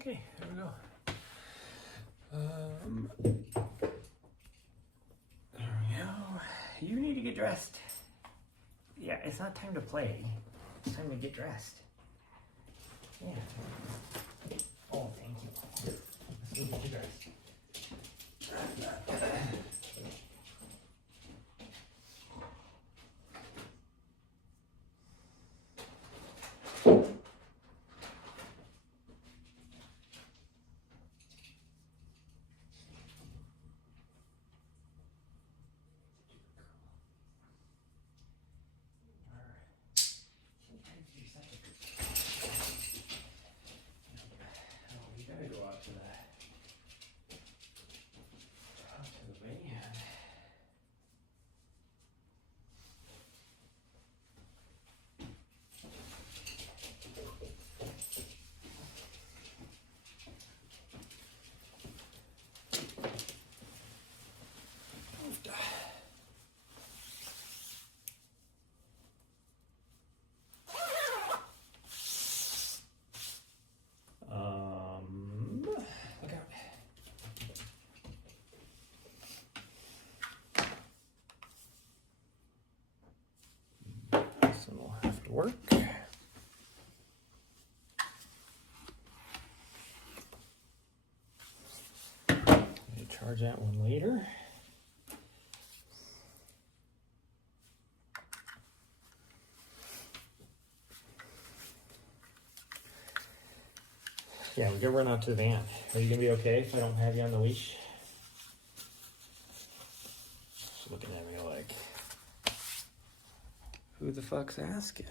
Okay, there we go. There we go. You need to get dressed. Yeah, it's not time to play. It's time to get dressed. Yeah. Oh, thank you. Let's go get you dressed. Look out. This one will have to work. Charge that one later. Yeah, we gotta run out to the van. Are you gonna be okay if I don't have you on the leash? She's looking at me like, who the fuck's asking?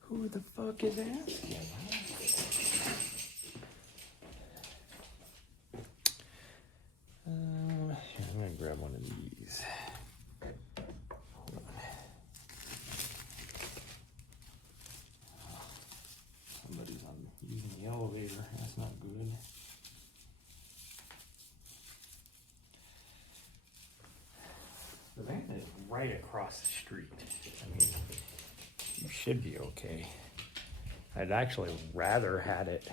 Who the fuck is asking? Here, I'm gonna grab one of these. Hold on. Somebody's using the elevator. That's not good. The van is right across the street. I mean, you should be okay. I'd actually rather had it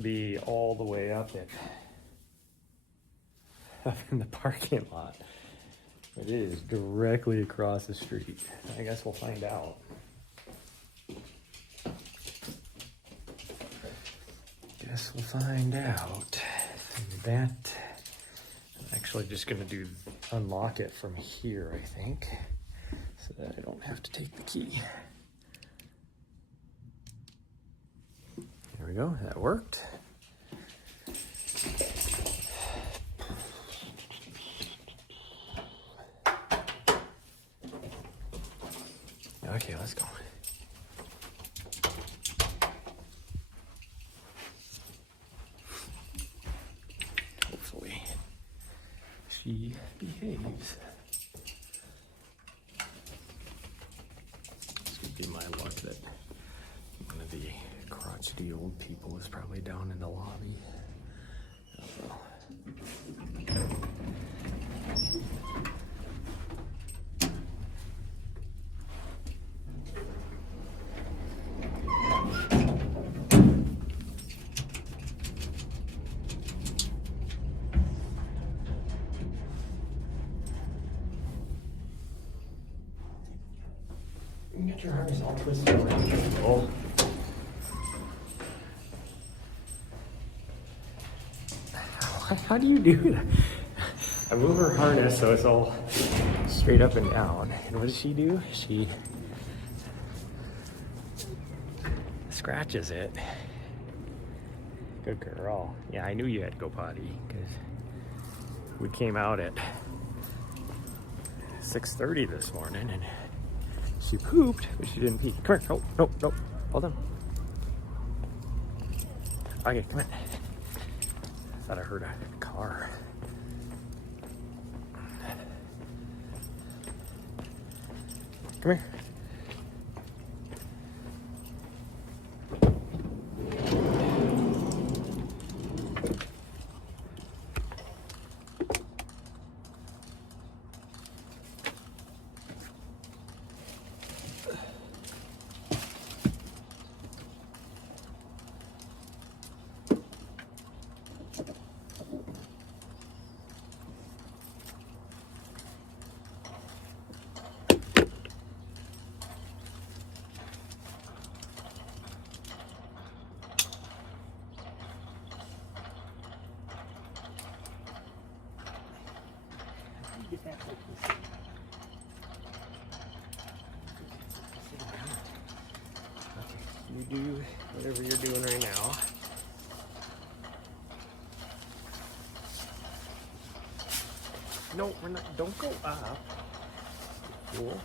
be all the way up in the parking lot. It is directly across the street. I guess we'll find out. Guess we'll find out. That, I'm actually just gonna unlock it from here, I think, so that I don't have to take the key. There we go, that worked. Okay, let's go. Hopefully, she behaves. This could be my luck that one of the crotchety old people is probably down in the lobby. Oh, well. You can get your harness all twisted around. Oh. How do you do that? I move her harness so it's all straight up and down. And what does she do? She scratches it. Good girl. Yeah, I knew you had to go potty because we came out at 6:30 this morning and she pooped, but she didn't pee. Come here. No. Hold on. Okay, come here. I thought I heard a car. Come here. you do whatever you're doing right now. No, we're not. Don't go up. Cool.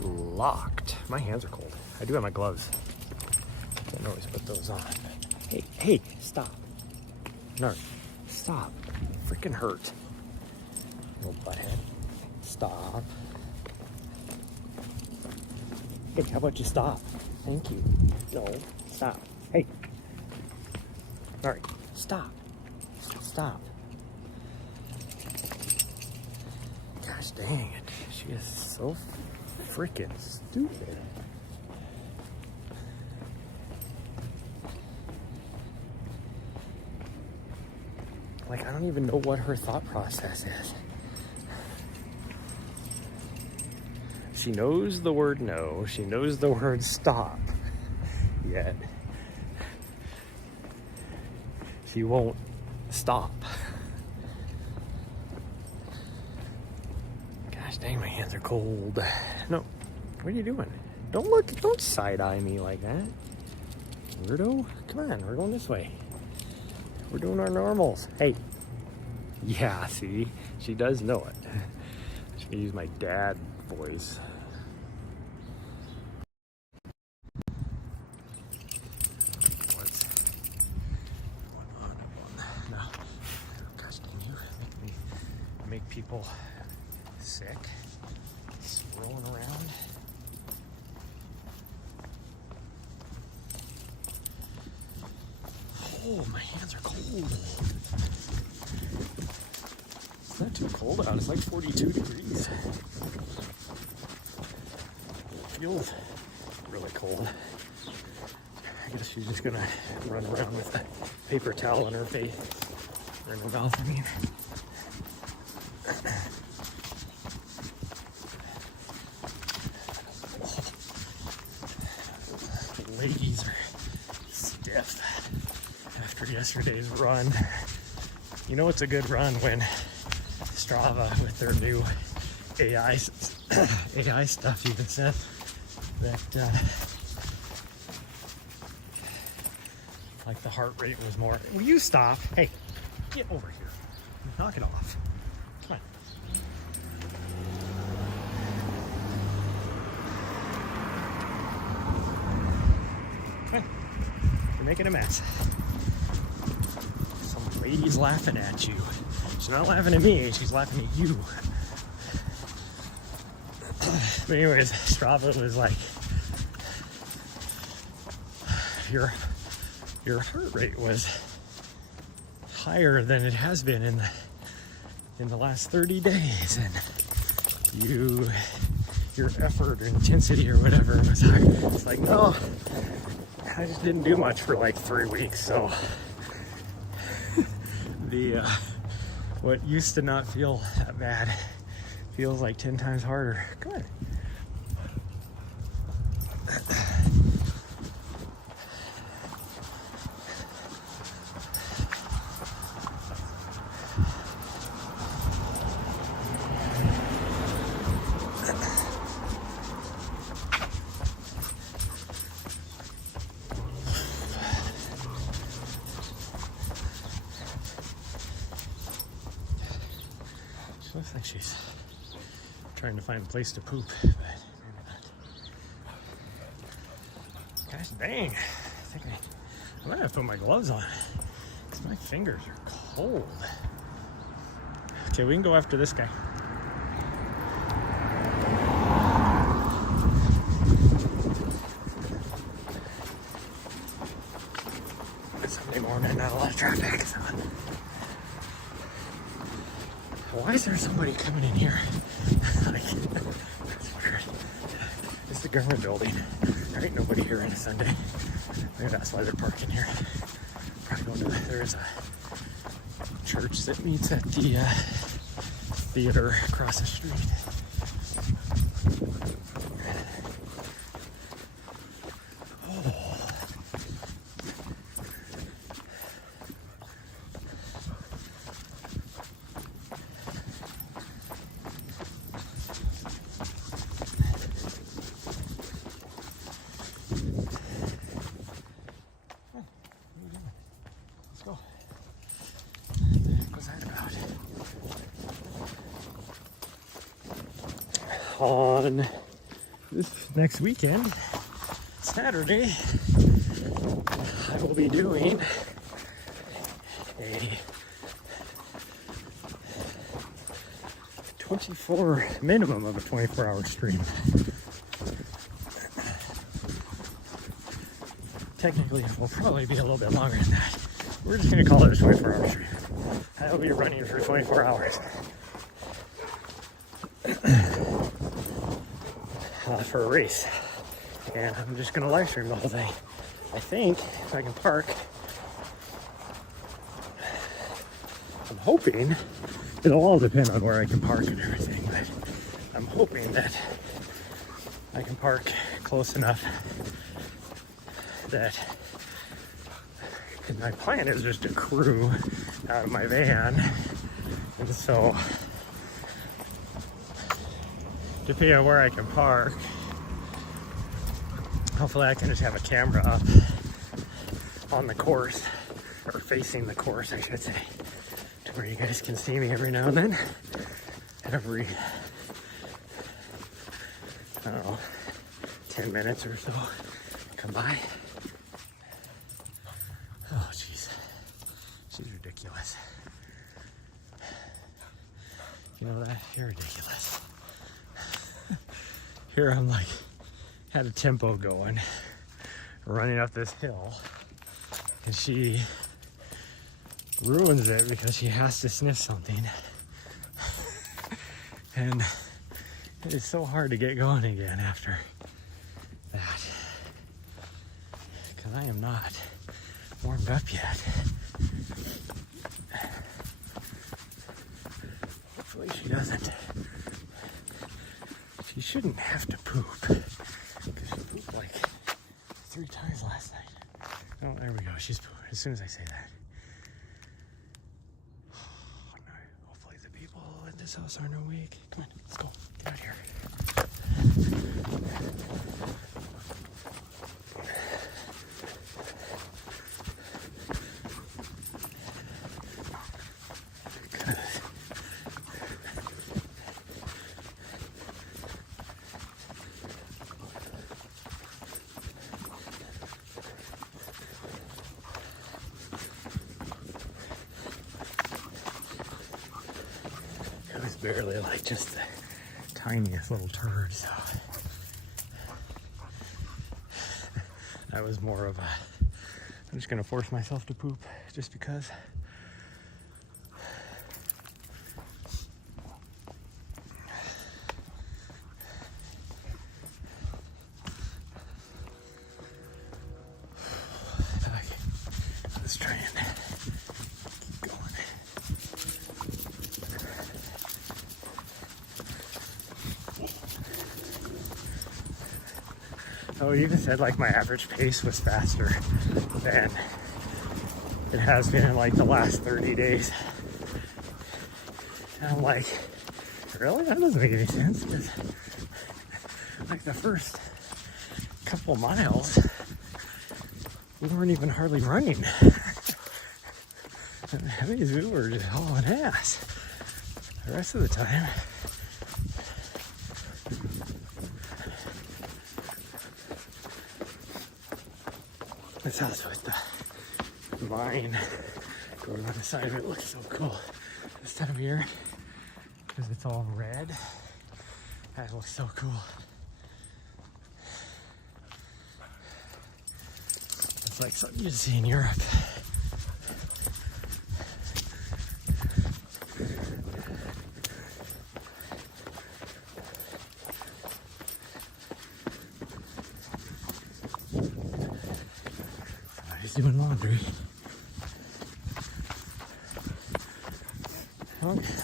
Locked. My hands are cold. I do have my gloves. Can't always put those on. Hey, stop. No, stop. Freaking hurt. Little butthead. Stop. Hey, how about you stop? Thank you. No, stop. Hey. All right, stop. Stop. Gosh dang it. She is so freaking stupid. Like, I don't even know what her thought process is. She knows the word no. She knows the word stop. Yet she won't stop. Gosh dang, my hands are cold. No, what are you doing? Don't side-eye me like that. Weirdo, come on, we're going this way. We're doing our normals. Hey. Yeah, see, she does know it. She can use my dad voice. No. Gosh dang, you make people sick. Just rolling around. Oh, my hands are cold. It's not too cold out. It's like 42 degrees. It feels really cold. I guess she's just gonna run around with a paper towel in her face. Or in her mouth, I mean. The legs are stiff after yesterday's run. You know it's a good run when Strava with their new AI stuff even said that like the heart rate was more. Will you stop? Hey, get over here. Knock it off. Come on. Come on. You're making a mess. Some lady's laughing at you. She's not laughing at me, she's laughing at you. But anyways, Strava was like, your heart rate was higher than it has been in the last 30 days, and your effort or intensity or whatever was higher. It's like, no, I just didn't do much for like 3 weeks, so what used to not feel that bad feels like 10 times harder. Come on. She looks like she's trying to find a place to poop, but maybe not. Gosh dang, I think I'm gonna have to put my gloves on because my fingers are cold. Okay, we can go after this guy. coming in here. Like, that's weird. It's the government building. There ain't nobody here on a Sunday. Maybe that's why they're parking here. Probably going to, there's a church that meets at the theater across the street. On this next weekend, Saturday, I will be doing a minimum of a 24-hour stream. Technically, it will probably be a little bit longer than that. We're just going to call it a 24-hour stream. I will be running for 24 hours. For a race, and I'm just gonna live stream the whole thing. I think if I can park, I'm hoping it'll all depend on where I can park and everything, but I'm hoping that I can park close enough that, because my plan is just to crew out of my van, and so depending on where I can park, hopefully I can just have a camera up on the course, or facing the course, I should say, to where you guys can see me every now and then. Every, I don't know, 10 minutes or so, come by. Oh, jeez. She's ridiculous. You know that? You're ridiculous. Here I'm like, had a tempo going, running up this hill, and she ruins it because she has to sniff something. And it is so hard to get going again after that, because I am not warmed up yet. Hopefully she doesn't. She shouldn't have to poop, because she pooped like 3 times last night. Oh, there we go. She's pooping as soon as I say that. Hopefully the people in this house aren't awake. Come on, let's go. Get out of here. Barely, like, just the tiniest little turd, so that was more of a, I'm just gonna force myself to poop just because. Let's try and keep going. Oh, it even said like my average pace was faster than it has been in like the last 30 days. And I'm like, really? That doesn't make any sense, because like the first couple miles, we weren't even hardly running. We were just hauling ass. The rest of the time, this house with the vine going on the side of it looks so cool this time of year, because it's all red. That looks so cool. It's like something you see in Europe. doing laundry.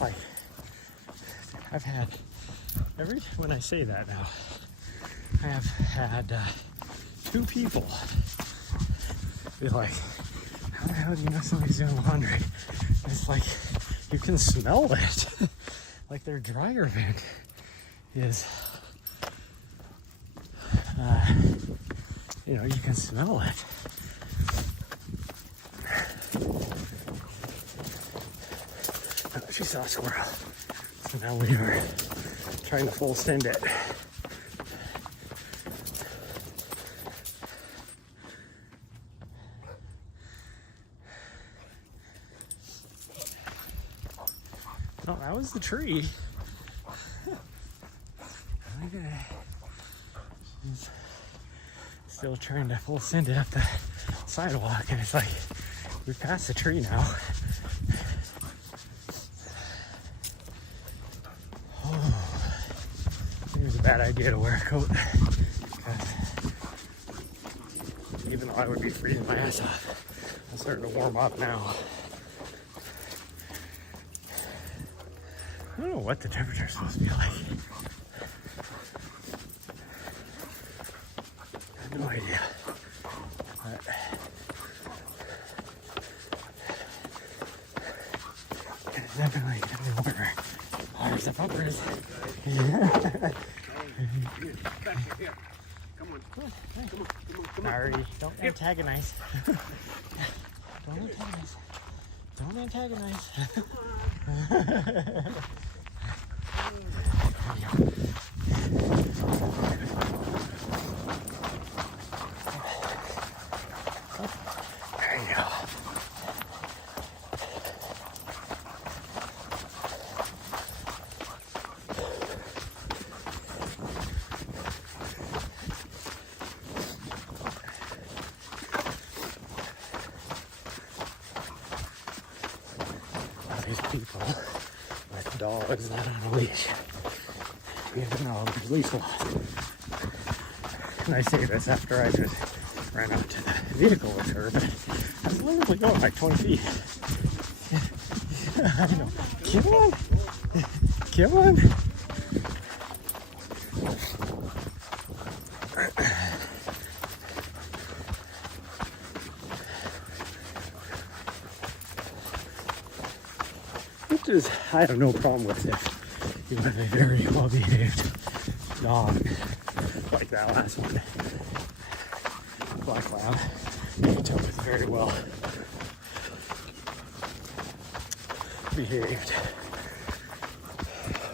Like, I've had, when I say that now, I have had 2 people be like, how the hell do you know somebody's doing laundry? And it's like, you can smell it. Like their dryer vent is, you know, you can smell it. Oh, she saw a squirrel. So now we are trying to full send it. Oh, that was the tree. Okay. She's still trying to full send it up the sidewalk, and it's like, we've passed the tree now. Oh, it was a bad idea to wear a coat, because even though I would be freezing my ass off, I'm starting to warm up now. I don't know what the temperature is supposed to be like. I have no idea. But it's definitely warmer. Oh, there's the bumpers. Come on. Sorry, don't antagonize. Don't antagonize. Don't antagonize. There you go. These people with dogs not on a leash. You know, there's leash laws. And I say this after I just ran out to the vehicle with her, but I was literally going like 20 feet. I know. Come on. Come on. Which is, I have no problem with it. You have a very well-behaved dog, like that last one. Black Lab. You can tell it's very well behaved.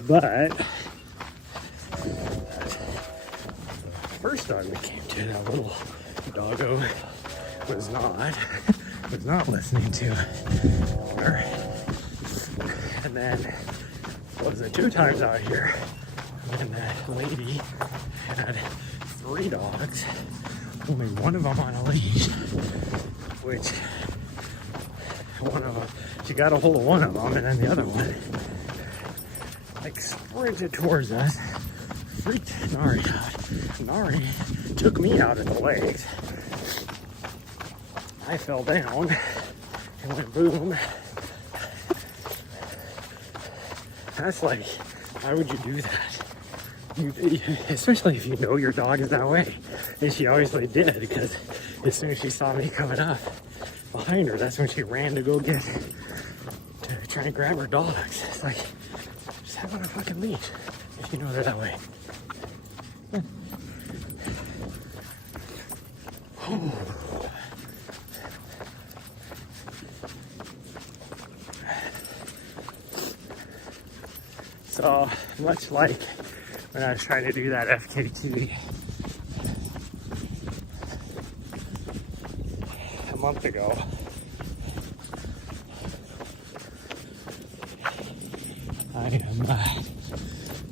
But first dog we came to, that little doggo was not listening to her. And then, was it 2 times out here when that lady had 3 dogs, only one of them on a leash, which one of them, she got a hold of one of them, and then the other one like sprinted towards us, freaked Nari out. Nari took me out of the legs. I fell down and went boom. That's like, why would you do that? Especially if you know your dog is that way. And she obviously did, because as soon as she saw me coming up behind her, that's when she ran to go to try and grab her dogs. It's like, just have on a fucking leash if you know they're that way. So much like when I was trying to do that FKT a month ago, I am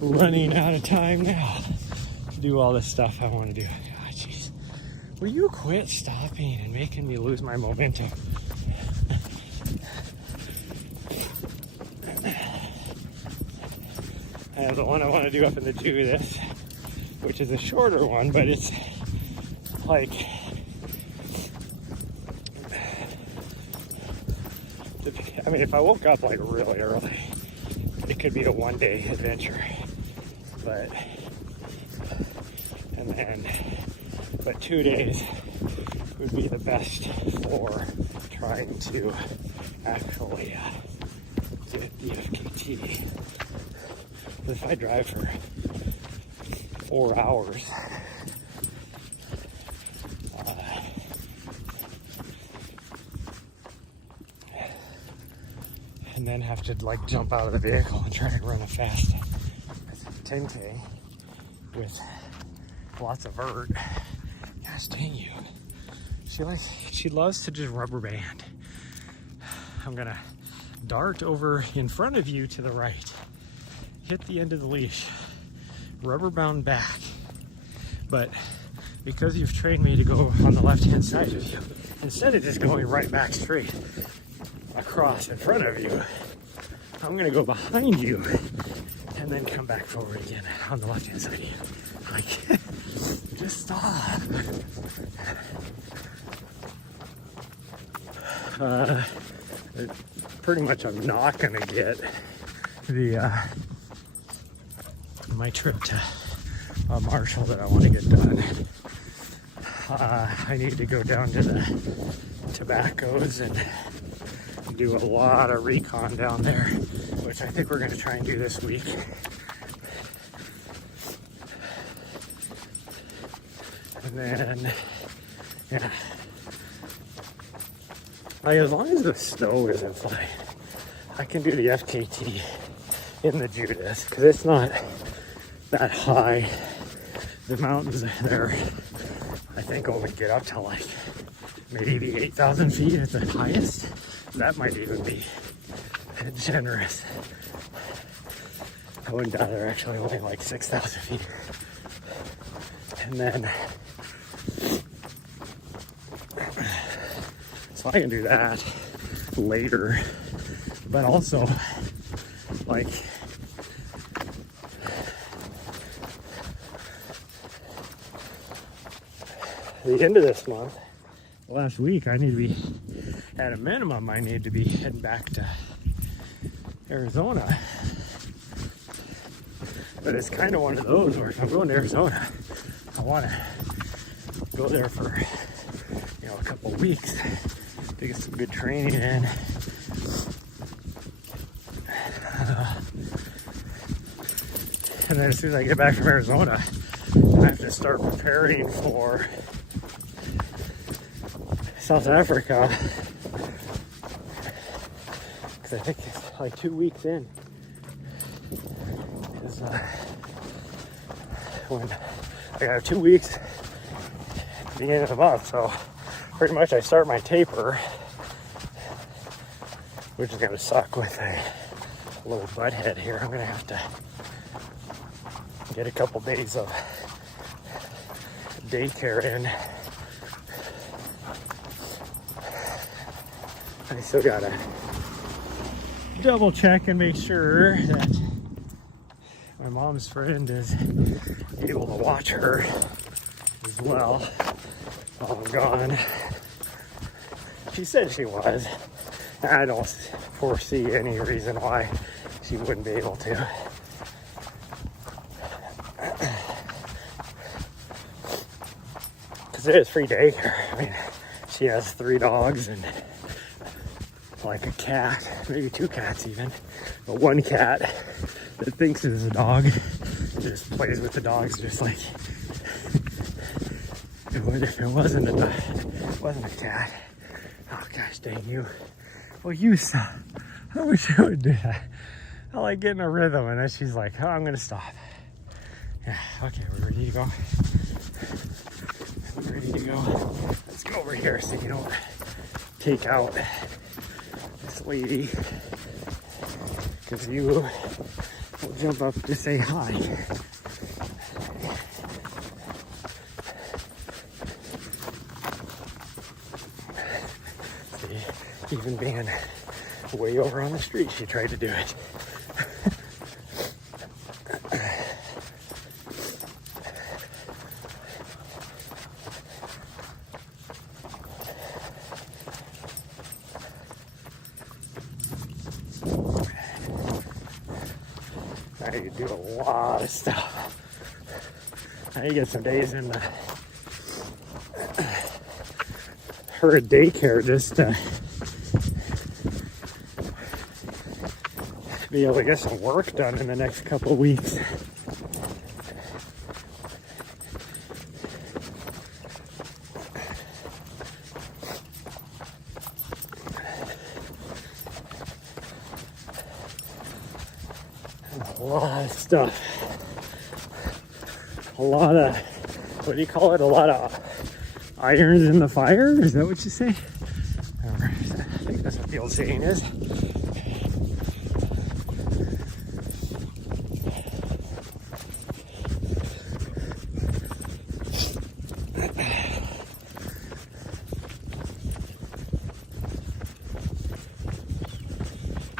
running out of time now to do all this stuff I want to do. Oh, jeez. Will you quit stopping and making me lose my momentum? I have the one I want to do up in the Judith, which is a shorter one, but it's like I mean, if I woke up like really early, it could be a one-day adventure. But 2 days would be the best for trying to actually get the FKT. But if I drive for 4 hours, and then have to like jump out of the vehicle and try to run a fast 10K with lots of vert. Gosh dang you. She loves to just rubber band. I'm gonna dart over in front of you to the right, hit the end of the leash, rubber bound back. But because you've trained me to go on the left hand side of you, instead of just going right back straight across in front of you, I'm gonna go behind you and then come back forward again on the left hand side of you. Like, just stop. Pretty much I'm not gonna get the my trip to Marshall that I want to get done. I need to go down to the tobaccos and do a lot of recon down there, which I think we're going to try and do this week. And then, yeah, like, as long as the snow isn't flying, I can do the FKT in the Judas, because it's not that high. The mountains there, I think, only get up to like maybe 8,000 feet at the highest. That might even be generous. I wouldn't doubt they're actually only like 6,000 feet. And then, so I can do that later, but also like the end of this month, last week, I need to be, at a minimum, I need to be heading back to Arizona. But it's kind of one of those where if I'm going to Arizona, I want to go there for, a couple weeks to get some good training in. And then as soon as I get back from Arizona, I have to start preparing for South Africa, because I think it's like 2 weeks in is when I got 2 weeks at the beginning of the month. So pretty much I start my taper, which is going to suck with a little butt head here. I'm going to have to get a couple days of daycare in. I still gotta double check and make sure that my mom's friend is able to watch her as well while I'm gone. She said she was. I don't foresee any reason why she wouldn't be able to. Because it is free daycare. I mean, she has 3 dogs and like a cat, maybe 2 cats even, but 1 cat that thinks it is a dog just plays with the dogs just like if it wasn't a cat. Oh gosh dang you. Well, you stop. I wish I would do that. I like getting a rhythm, and then she's like, oh, I'm gonna stop. Yeah, okay, we're ready to go. We're ready to go. Let's go over here so you don't take out this lady, because you will jump up to say hi. See, even being way over on the street, she tried to do it. I could do a lot of stuff. I get some days in her at daycare just to be able to get some work done in the next couple of weeks. A lot of stuff. A lot of, what do you call it? A lot of irons in the fire? Is that what you say? Or, I think that's what the old saying is.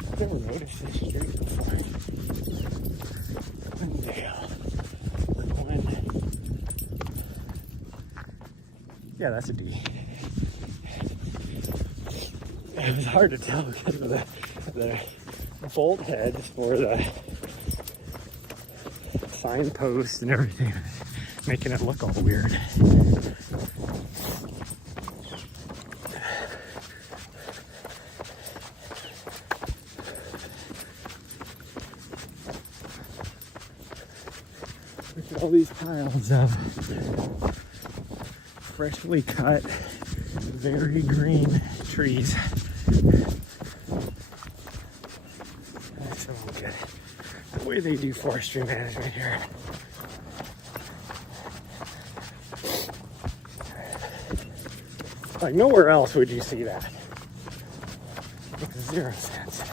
I've never noticed this street before. Runday. Yeah, that's a D. It was hard to tell because of the bolt heads for the signpost and everything, making it look all weird. Look at all these piles of freshly cut, very green trees. That's so good. The way they do forestry management here. Like nowhere else would you see that. Makes zero sense.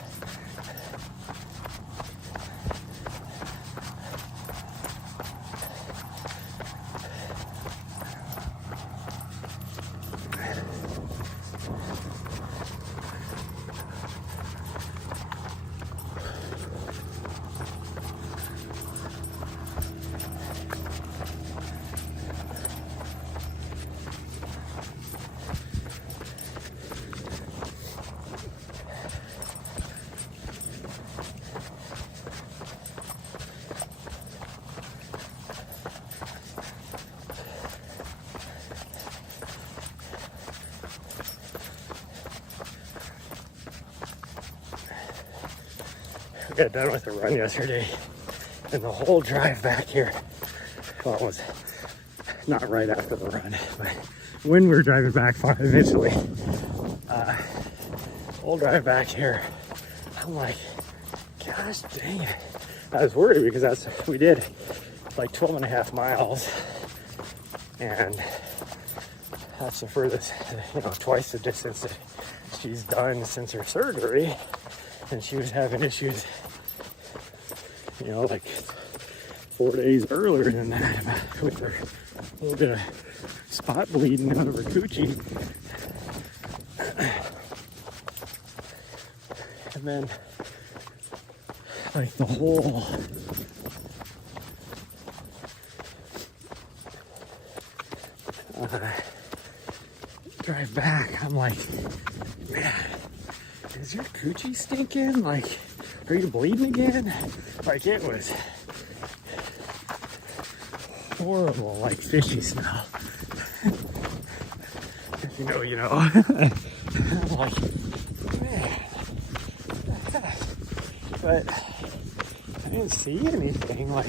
I got done with the run yesterday, and the whole drive back here, well, it was not right after the run, but when we were driving back eventually, whole drive back here, I'm like, gosh dang it. I was worried because we did like 12 and a half miles, and that's the furthest, twice the distance that she's done since her surgery. And she was having issues, like 4 days earlier than that with her a little bit of spot bleeding out of her coochie. And then, like the whole drive back, I'm like, man, is your coochie stinking? Like, are you bleeding again? Like, it was horrible, like fishy smell. If you know, you know. I'm like, man. But I didn't see anything like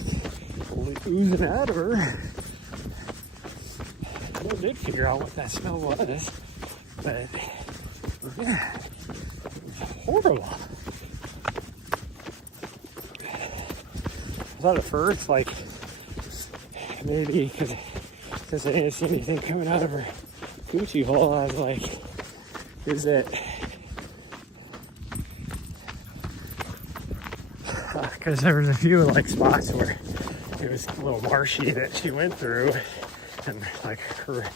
oozing out of her. I did figure out what that smell was, but yeah. Horrible. I thought at first, like, maybe because I didn't see anything coming out of her coochie hole, I was like, is it because there was a few like spots where it was a little marshy that she went through, and like her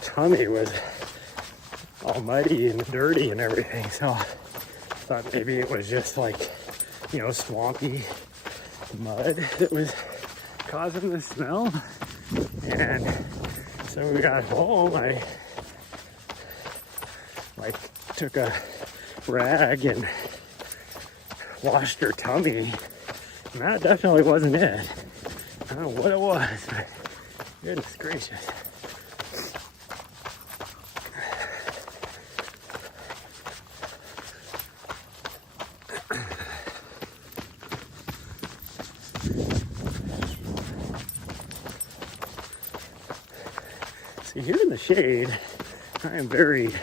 tummy was all muddy and dirty and everything, so I thought maybe it was just like, swampy mud that was causing the smell. And so when we got home, I took a rag and washed her tummy And that definitely wasn't it. I don't know what it was, but goodness gracious. See, here in the shade, I am very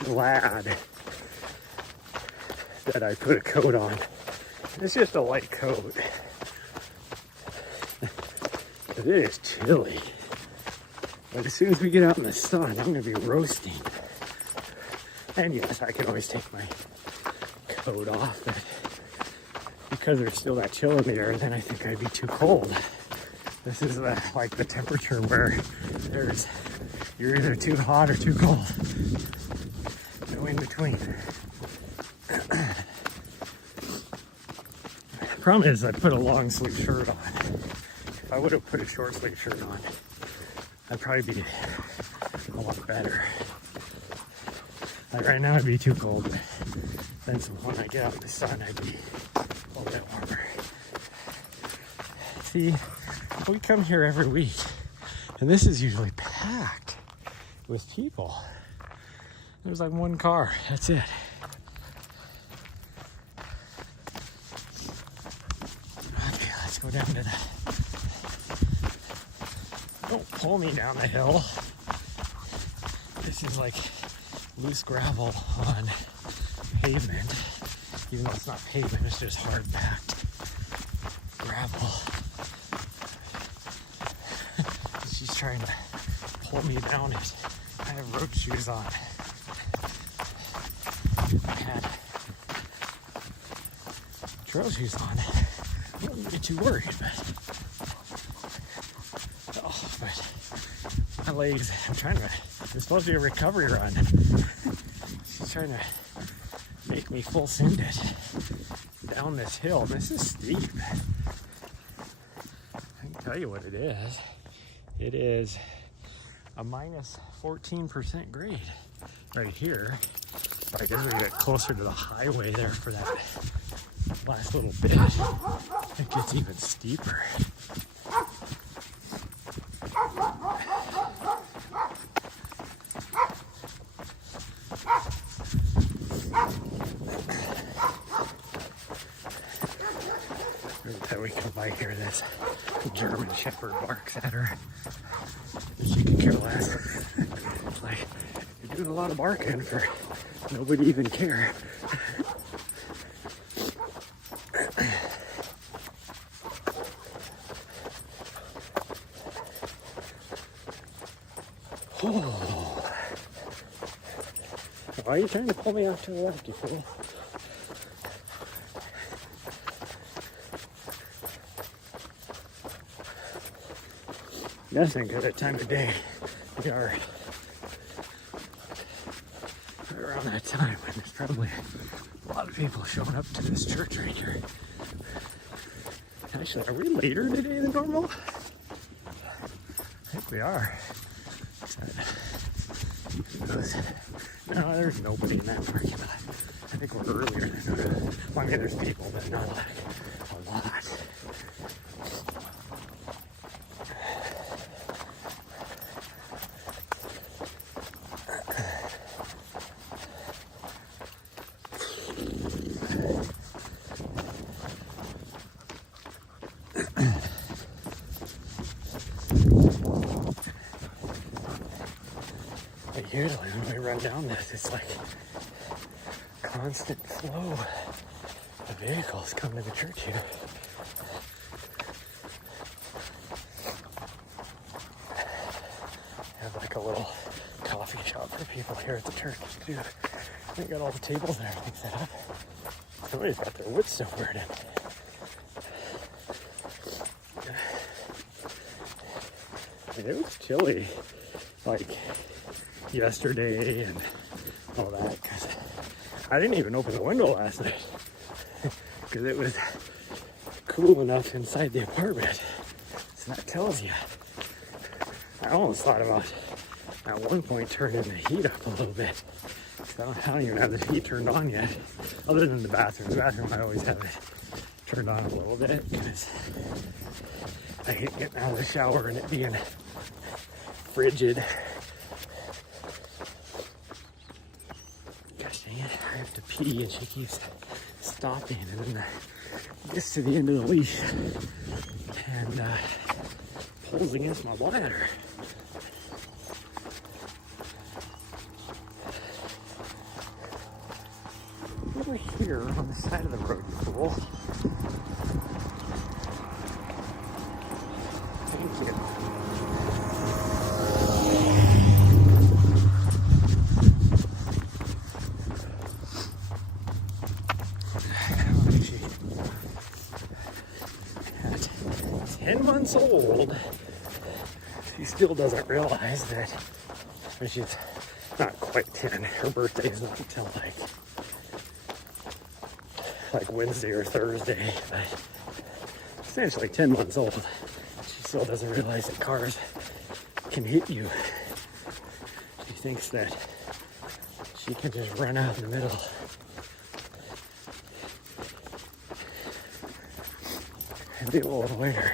glad that I put a coat on. It's just a light coat. It is chilly. But as soon as we get out in the sun, I'm gonna be roasting. And yes, I can always take my coat off, but because there's still that chill in the air, then I think I'd be too cold. This is like the temperature where you're either too hot or too cold. No in between. Problem is I put a long sleeve shirt on. If I would have put a short sleeve shirt on, I'd probably be a lot better. Like right now I'd be too cold, but then when I get out in the sun I'd be a little bit warmer. See, we come here every week and this is usually packed with people. There's like one car, that's it. Okay, let's go down to the... Don't pull me down the hill. This is like loose gravel on pavement. Even though it's not pavement, it's just hard packed gravel. She's trying to pull me down it. I have road shoes on. I had trail shoes on. I wouldn't be too worried, but my legs, it's supposed to be a recovery run. She's trying to make me full send it down this hill. This is steep. I can tell you what it is. It is a minus 14% grade right here. Right as we get closer to the highway there for that last little bit, it gets even steeper. Every time we come by here, this German Shepherd barks at her. She could care less. It's like, you're doing a lot of barking for nobody even care. Oh. Why are you trying to pull me off to the left, you fool? Guessing because at time of day, we are right around that time when there's probably a lot of people showing up to this church right here. Actually, are we later today than normal? I think we are. No, there's nobody in that parking lot. I think we're earlier than normal. Well, I mean, there's people, but not like a lot. But usually when we run down this, it's like constant flow of vehicles coming to the church here. We have like a little coffee shop for people here at the church too. They got all the tables and everything set up. Somebody's got their wood stove burning. It was chilly, like yesterday and all that, because I didn't even open the window last night because it was cool enough inside the apartment. So that tells you. I almost thought about at one point turning the heat up a little bit. So I don't even have the heat turned on yet, other than the bathroom. The bathroom I always have it turned on a little bit because I hate getting out of the shower and it being frigid. Gosh dang it, I have to pee and she keeps stopping, and then gets to the end of the leash and pulls against my bladder. Over here on the side of the rodent pool. Thank you. At 10 months old, she still doesn't realize that, when she's not quite 10, her birthday is not until like Wednesday or Thursday, but essentially 10 months old. She still doesn't realize that cars can hit you. She thinks that she can just run out in the middle. And be able to avoid her.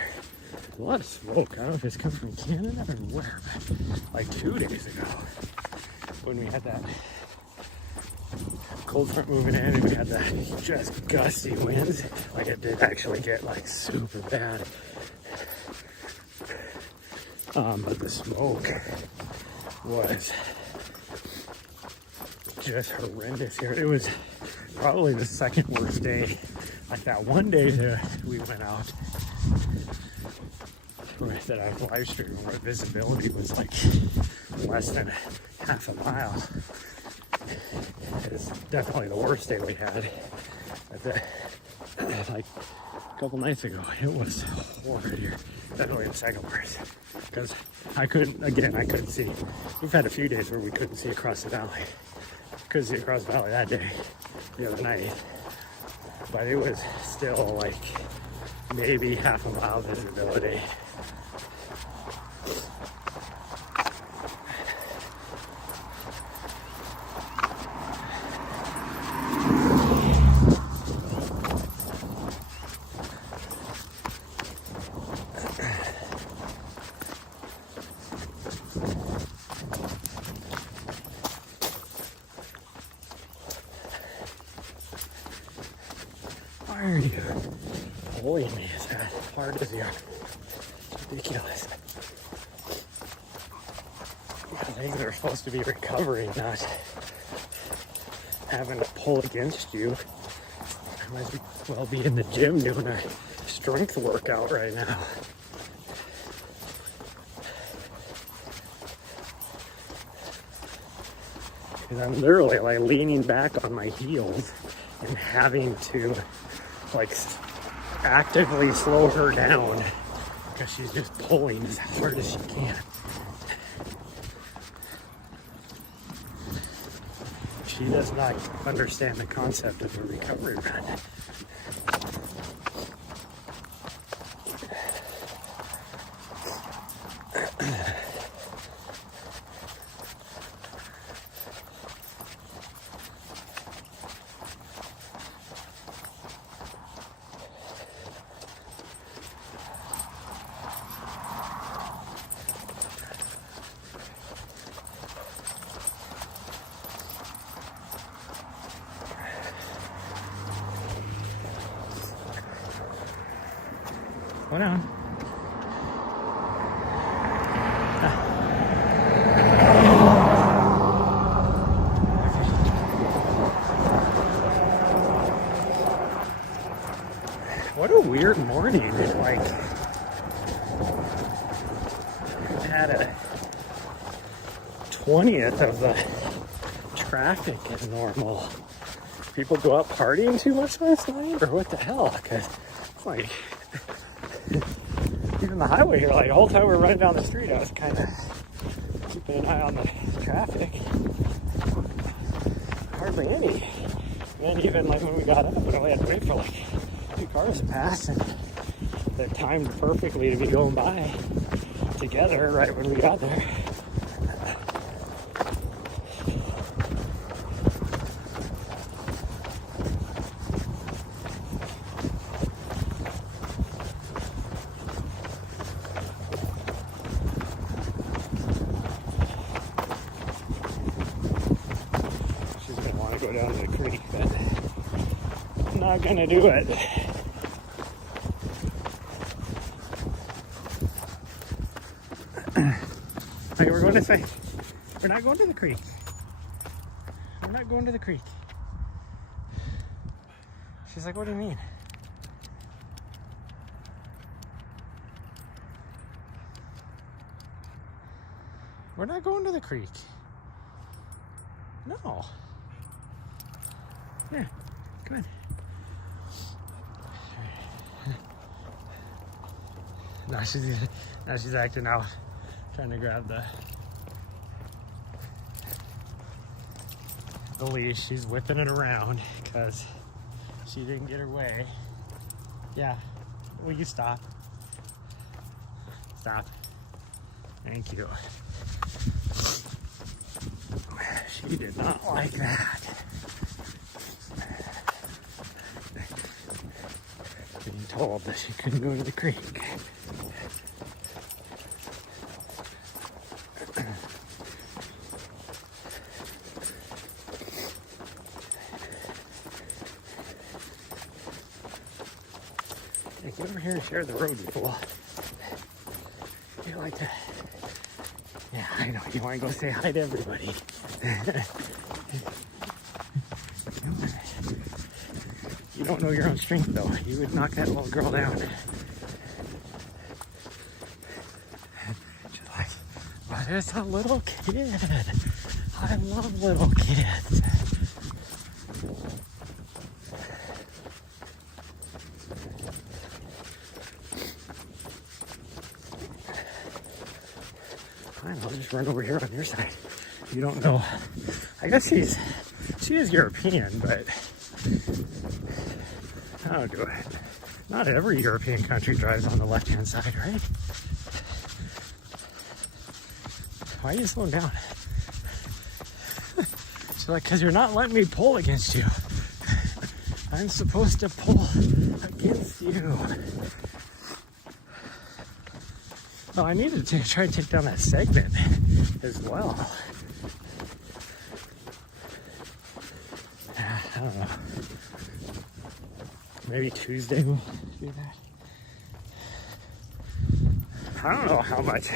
A lot of smoke. I don't know if it's coming from Canada or where, but like 2 days ago, when we had that cold front moving in and we had the just gusty winds, like it did actually get like super bad. But the smoke was just horrendous here. It was probably the second worst day. Like that one day that we went out, that I live streamed, where visibility was like less than half a mile. It's definitely the worst day we had. Like a couple nights ago, it was horrid here. Definitely the second worst. Because I couldn't see. We've had a few days where we couldn't see across the valley. Couldn't see across the valley that day, the other night. But it was still like maybe half a mile visibility. Why are you pulling me as hard as you are? It's ridiculous. My legs are supposed to be recovering, not having to pull against you. I might as well be in the gym doing a strength workout right now. And I'm literally like leaning back on my heels and having to like actively slow her down because she's just pulling as hard as she can. She does not understand the concept of a recovery run. Hold on. What a weird morning. It like had a 20th of the traffic as normal. People go out partying too much last night, or what the hell? Because it's like even the highway here, like the whole time we were running down the street, I was kind of keeping an eye on the traffic. Hardly any. And then even like when we got up, we only had to wait for like 2 cars to pass, and they're timed perfectly to be going by together right when we got there. not gonna do it. Okay, we're going this way. We're not going to the creek. We're not going to the creek. She's like, what do you mean? We're not going to the creek. No. Yeah, come on. Now she's acting out, trying to grab the leash. She's whipping it around because she didn't get her way. Yeah, will you stop? Stop. Thank you. She did not like that. Being told that she couldn't go to the creek. Hey, get over here and share the road, you fool. You like to... Yeah, I know. You want to go say hi to everybody. You don't know your own strength, though. You would knock that little girl down. She's like, but it's a little kid. I love little kids. I'll just run over here on your side. You don't know. I guess she is European, but I don't do it. Not every European country drives on the left-hand side, right? Why are you slowing down? She's like, because you're not letting me pull against you. I'm supposed to pull against you. Well, I needed to try to take down that segment as well. I don't know. Maybe Tuesday we'll do that. I don't know how much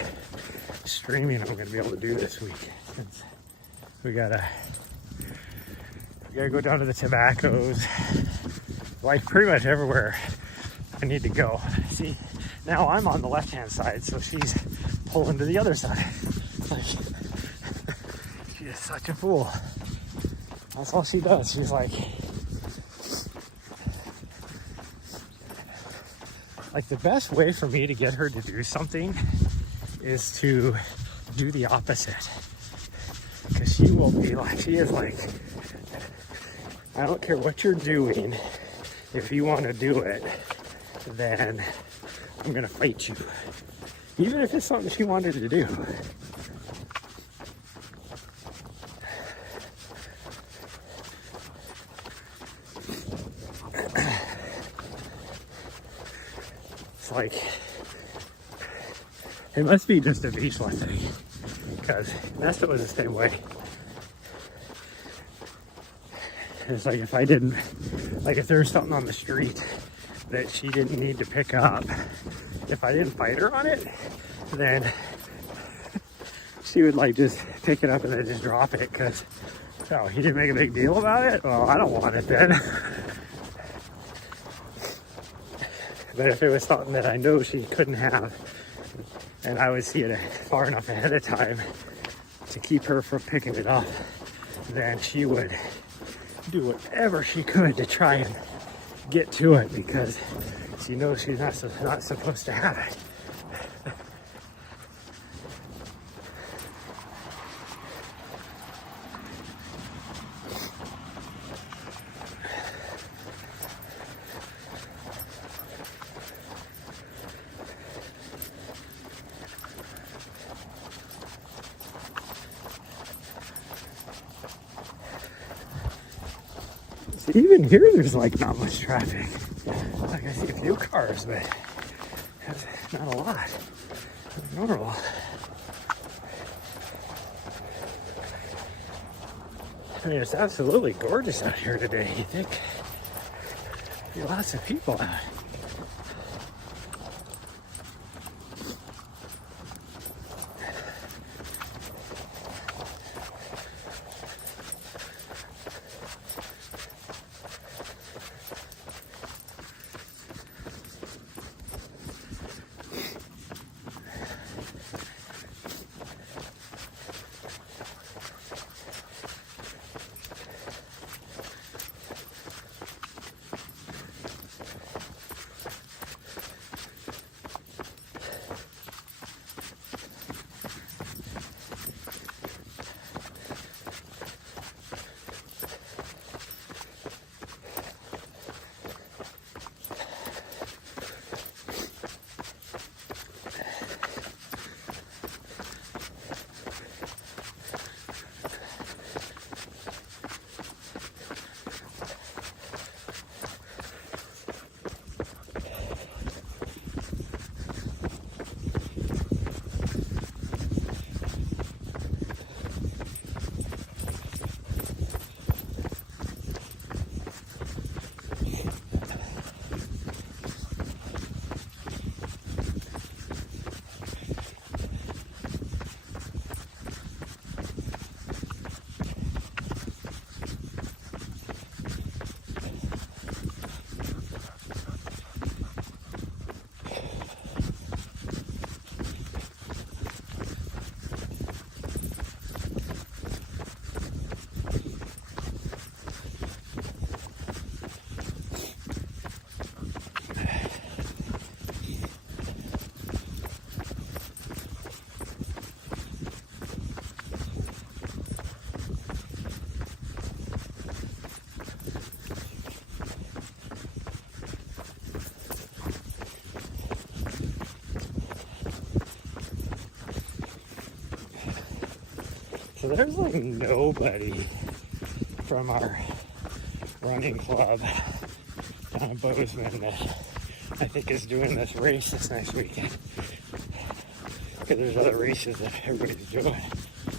streaming I'm going to be able to do this week, since we gotta go down to the tobaccos, like pretty much everywhere I need to go. See, now I'm on the left-hand side, so she's pulling to the other side. Like, she is such a fool. That's all she does. She's like the best way for me to get her to do something is to do the opposite. Because she will be like, she is like, I don't care what you're doing. If you want to do it, then I'm gonna fight you. Even if it's something she wanted to do. It's like, it must be just a Vishwa thing. Because Nesta was the same way. It's like if I didn't, like if there was something on the street that she didn't need to pick up, if I didn't fight her on it, then she would like just pick it up and then just drop it because, oh, he didn't make a big deal about it? Well, I don't want it then. But if it was something that I know she couldn't have, and I would see it far enough ahead of time to keep her from picking it up, then she would do whatever she could to try and get to it because she knows she's not supposed to have it. Even here, there's like not much traffic. Like I see a few cars, but that's not a lot. Normal. I mean, it's absolutely gorgeous out here today, you think? Be lots of people out. So there's like nobody from our running club down in Bozeman that I think is doing this race this next weekend. Because there's other races that everybody's doing.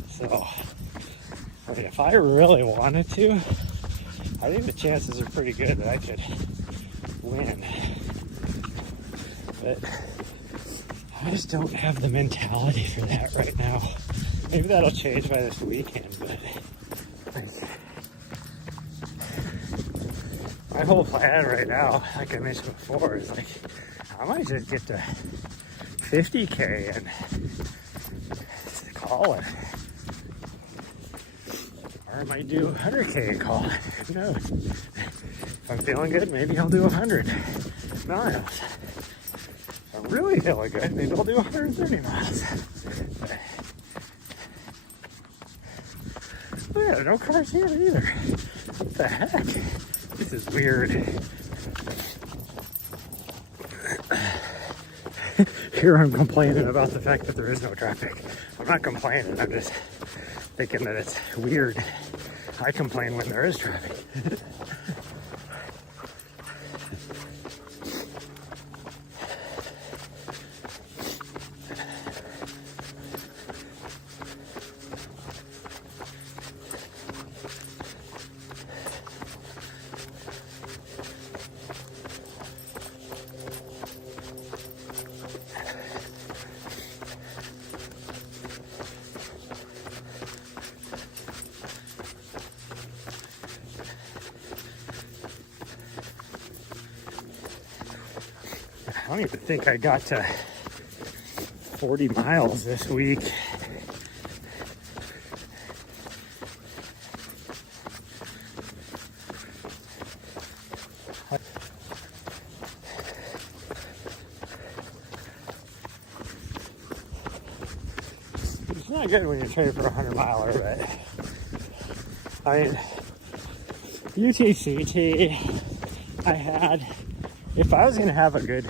So, I mean, if I really wanted to, I think the chances are pretty good that I could win. But I just don't have the mentality for that right now. Maybe that'll change by this weekend, but like, my whole plan right now, like I mentioned before, is like I might just get to 50K and call it. Or I might do 100K and call it. Who knows? If I'm feeling good, maybe I'll do 100 miles. If I'm really feeling good, maybe I'll do 130 miles. Oh yeah, no cars here either. What the heck? This is weird. Here I'm complaining about the fact that there is no traffic. I'm not complaining, I'm just thinking that it's weird. I complain when there is traffic. I don't even think I got to 40 miles this week. It's not good when you're training for a 100-miler, but I mean, UTCT, I had, if I was going to have a good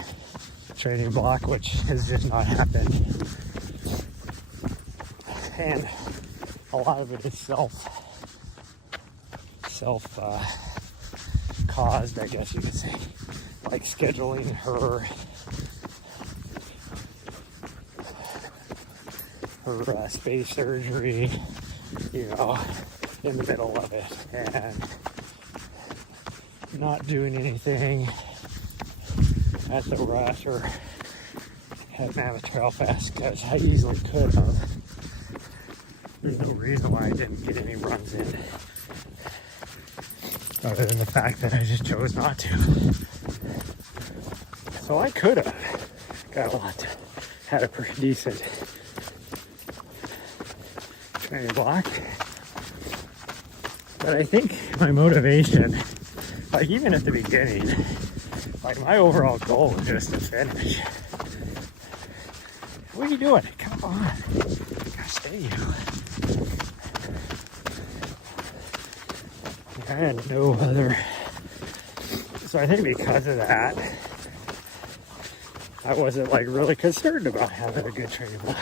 training block, which has just not happened, and a lot of it is caused, I guess you could say, like scheduling her space surgery, you know, in the middle of it, and not doing anything at the rush or at Mammoth Trail Fest, because I easily could have. There's no reason why I didn't get any runs in, other than the fact that I just chose not to. So I could have got a lot, had a pretty decent training block. But I think my motivation, like even at the beginning, like my overall goal was just to finish. What are you doing? Come on. Gosh, stay you. I had no other. So I think because of that, I wasn't like really concerned about having a good training block.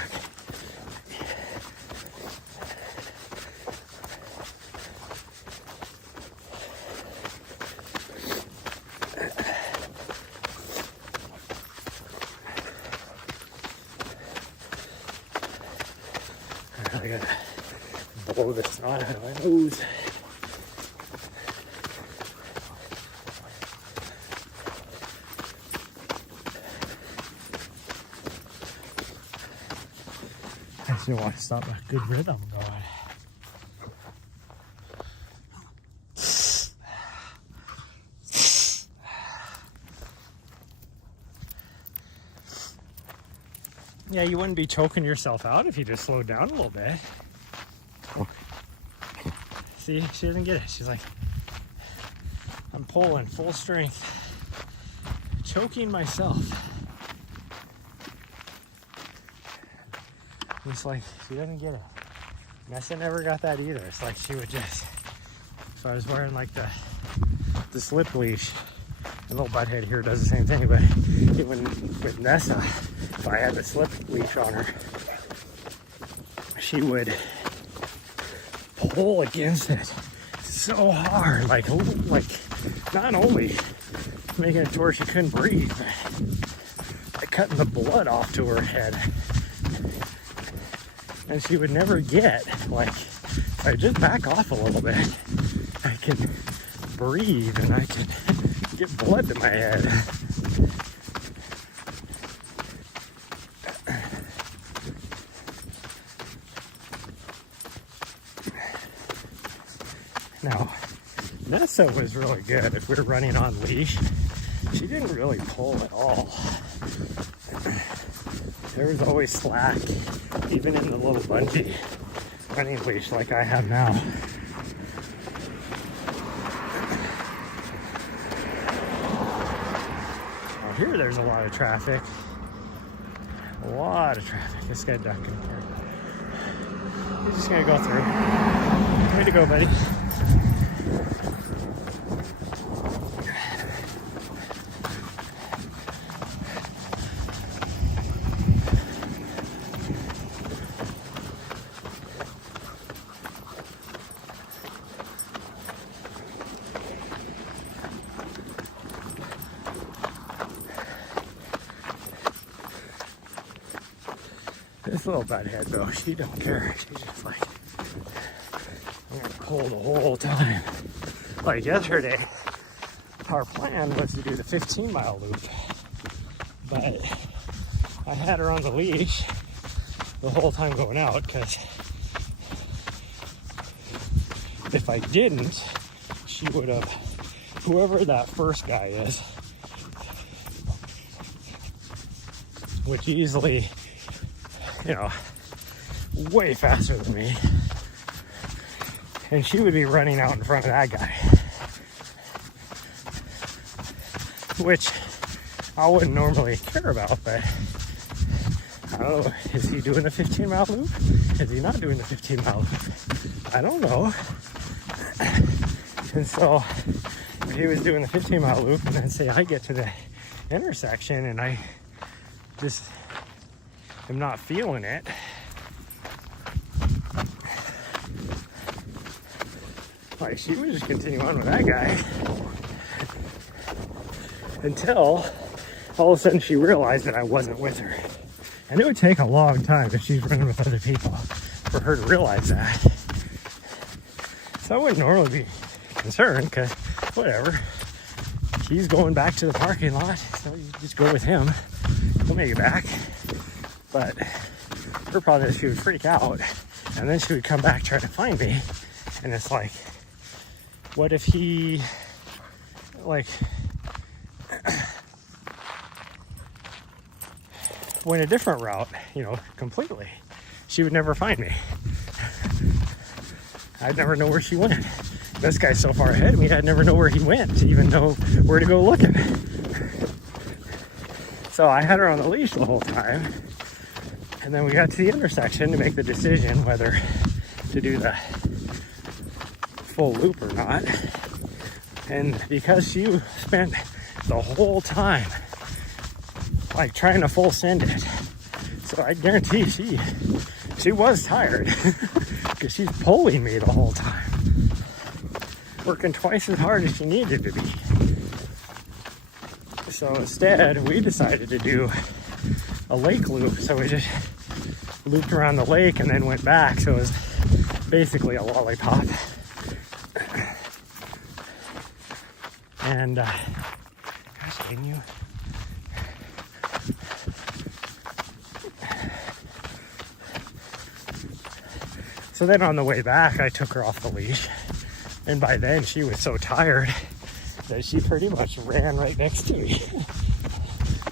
I gotta blow the snot out of my nose. I just want to stop a good rhythm going. Yeah, you wouldn't be choking yourself out if you just slowed down a little bit. See, she doesn't get it. She's like, I'm pulling full strength, choking myself. It's like, she doesn't get it. Nessa never got that either. It's like she would just, so I was wearing like the slip leash. A little butthead here does the same thing, but even with Nessa, if I had the slip leash on her, she would pull against it so hard, like not only making it to where she couldn't breathe, but like cutting the blood off to her head. And she would never get, like, I just back off a little bit. I can breathe and I can get blood to my head. Now, Nessa was really good. If we were running on leash, she didn't really pull at all. There was always slack, even in the little bungee running leash like I have now. Now here there's a lot of traffic. A lot of traffic. This guy ducking here. He's just gonna go through. Way to go, buddy. This little butthead though, she don't care. She's just like, I'm gonna pull the whole time. Like yesterday, our plan was to do the 15-mile loop, but I had her on the leash the whole time going out, because if I didn't, she would have, whoever that first guy is, which easily, you know, way faster than me, and she would be running out in front of that guy, which I wouldn't normally care about, but I don't know, is he doing the 15-mile loop? Is he not doing the 15-mile loop? I don't know. And so if he was doing the 15-mile loop, and then say I get to the intersection and I just am not feeling it, like she would just continue on with that guy until all of a sudden she realized that I wasn't with her. And it would take a long time if she's running with other people for her to realize that. So I wouldn't normally be concerned, because whatever, he's going back to the parking lot, so you just go with him. He'll make it back. But her problem is she would freak out, and then she would come back trying to find me. And it's like, what if he, like, went a different route, you know, completely? She would never find me. I'd never know where she went. This guy's so far ahead of me, I'd never know where he went to even know where to go looking. So I had her on the leash the whole time. And then we got to the intersection to make the decision whether to do the full loop or not. And because she spent the whole time like trying to full send it, so I guarantee she was tired because she's pulling me the whole time, working twice as hard as she needed to be. So instead, we decided to do a lake loop. So we just looped around the lake and then went back. So it was basically a lollipop. And, gosh, dang you. So then on the way back, I took her off the leash. And by then she was so tired that she pretty much ran right next to me.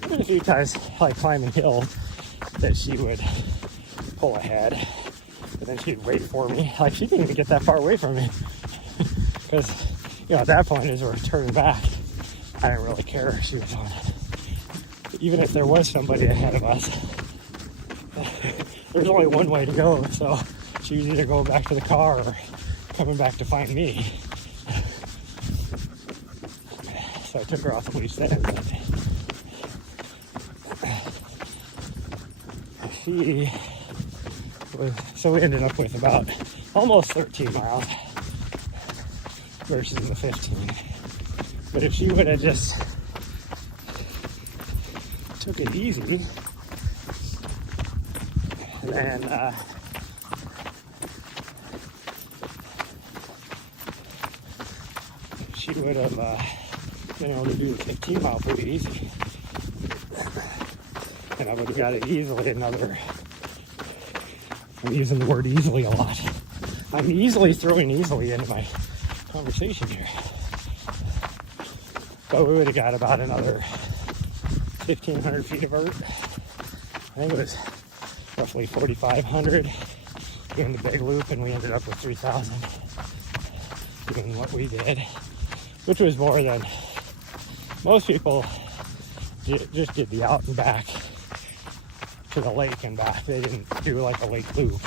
And a few times, like climbing hill, that she would pull ahead. And then she'd wait for me. Like, she didn't even get that far away from me. Because, you know, at that point, as we're turning back, I didn't really care if she was on it. Even if there was somebody ahead of us, there's only one way to go. So she was either going back to the car or coming back to find me. So I took her off the leash then. So we ended up with about almost 13 miles versus the 15. But if she would have just took it easy, then she would have been able to do the 15 mile pretty easy. And I would have got it easily another, I'm using the word easily a lot. I'm easily throwing easily into my conversation here. But we would have got about another 1,500 feet of vert. I think it was roughly 4,500 in the big loop, and we ended up with 3,000 doing what we did, which was more than most people just did the out and back to the lake and back. They didn't do like a lake loop.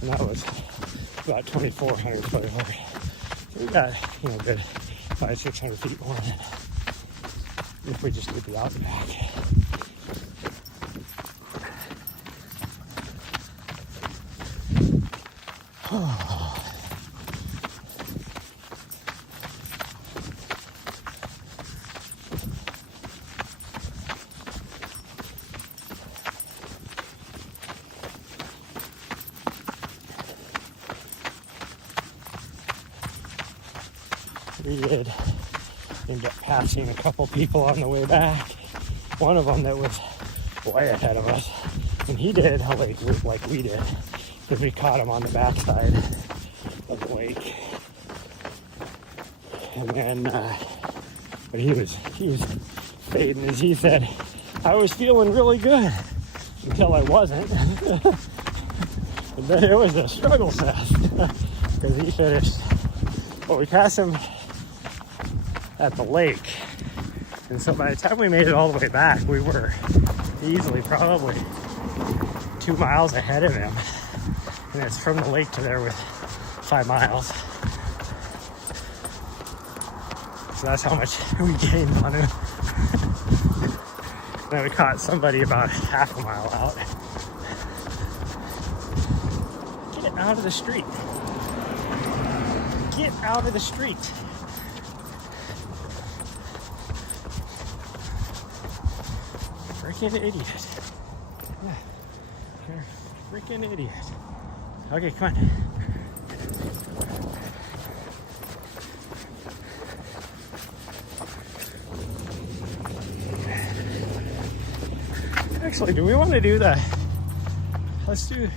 And that was about 2,400 foot over. So we got, you know, good 500-600 feet more than if we just did the out and back. We did end up passing a couple people on the way back. One of them that was way ahead of us, and he did a lake loop like we did, because we caught him on the backside of the lake. And then, but he was fading, as he said. I was feeling really good until I wasn't. And then it was a struggle fest because he finished. Well, we passed him at the lake, and so by the time we made it all the way back, we were easily probably 2 miles ahead of him, and it's from the lake to there with 5 miles. So that's how much we gained on him. Then we caught somebody about half a mile out. Get out of the street. Get out of the street. Freaking idiot. Yeah. You're a freaking idiot. Okay, come on. Actually, do we want to do the... Let's do...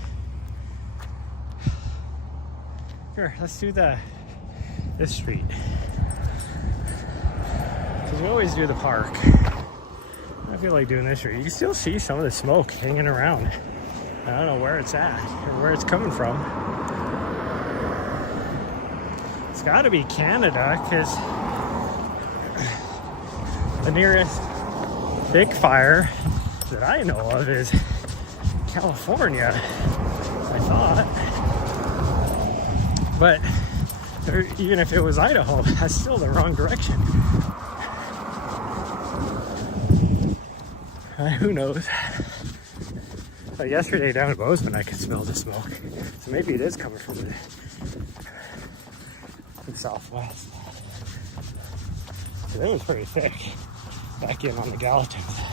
Here, let's do this street. Because we always do the park. I feel like doing this street. You can still see some of the smoke hanging around. I don't know where it's at or where it's coming from. It's got to be Canada, because the nearest big fire that I know of is California, I thought. But even if it was Idaho, that's still the wrong direction. Who knows? But yesterday down in Bozeman, I could smell the smoke. So maybe it is coming from the southwest. So it was pretty thick back in on the Gallatins.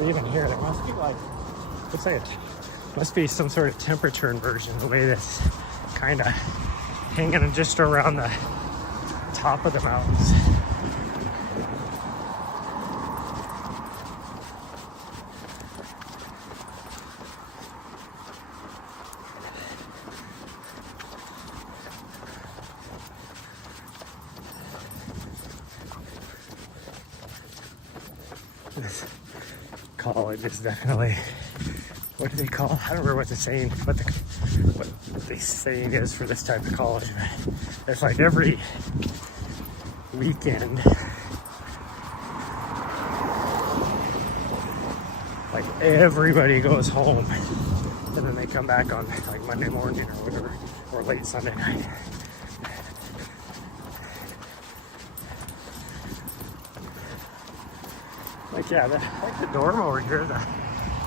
Even here, there must be like, looks like it must be some sort of temperature inversion, the way that's kind of hanging just around the top of the mountains. This college is definitely, what do they call it? I don't remember what the saying, what the saying is for this type of college. But it's like every weekend, like everybody goes home, and then they come back on like Monday morning or whatever, or late Sunday night. Like, yeah, like the dorm over here, the